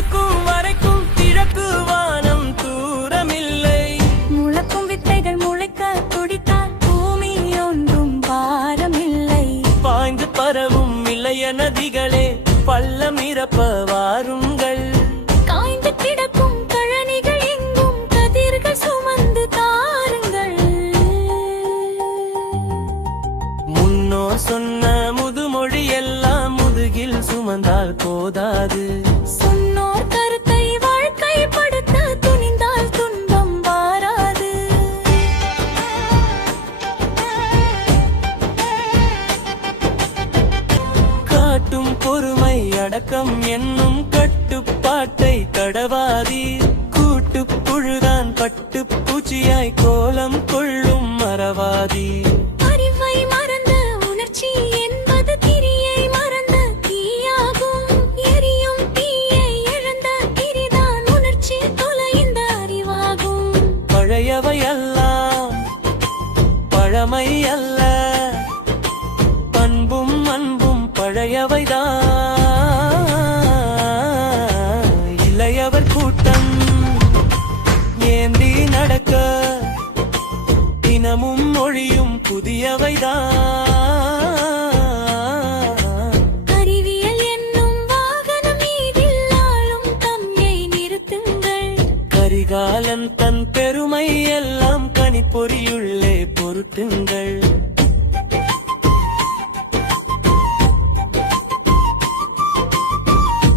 இருக்கும் வரைக்கும் கிழக்கு வானம் தூரமில்லை. முளக்கும் வித்தைகள் முளைக்க துடித்தால் பூமி ஒன்றும் பாரமில்லை. பாய்ந்து பரவும் இல்லைய நதிகளே பள்ளம் இறப்ப வாருங்கள் காய்ந்து கிடக்கும் கழனிகள் எங்கும் கதிர்கள் சுமந்து தாருங்கள். முன்னோர் சொன்ன முதுமொழி எல்லாம் முதுகில் சுமந்தால் போதாது. பொறுமை அடக்கம் என்னும் கட்டுப்பாட்டை தடவாதீர். கூட்டு புழுதான் பட்டு பூச்சியாய் கோலம் கொள்ளும் மறவாதீர். பழையவை அல்ல பழமை அல்ல. பழையவைதான் இளையவர் கூட்டம் ஏந்தி நடக்க தினமும் மொழியும் புதியவைதான். அறிவியல் என்னும் வாகனம் இதில் ஆளும் தம்மை நிறுத்துங்கள். கரிகாலன் தன் பெருமை எல்லாம் கனிப்பொறியுள்ளே பொருட்டுங்கள்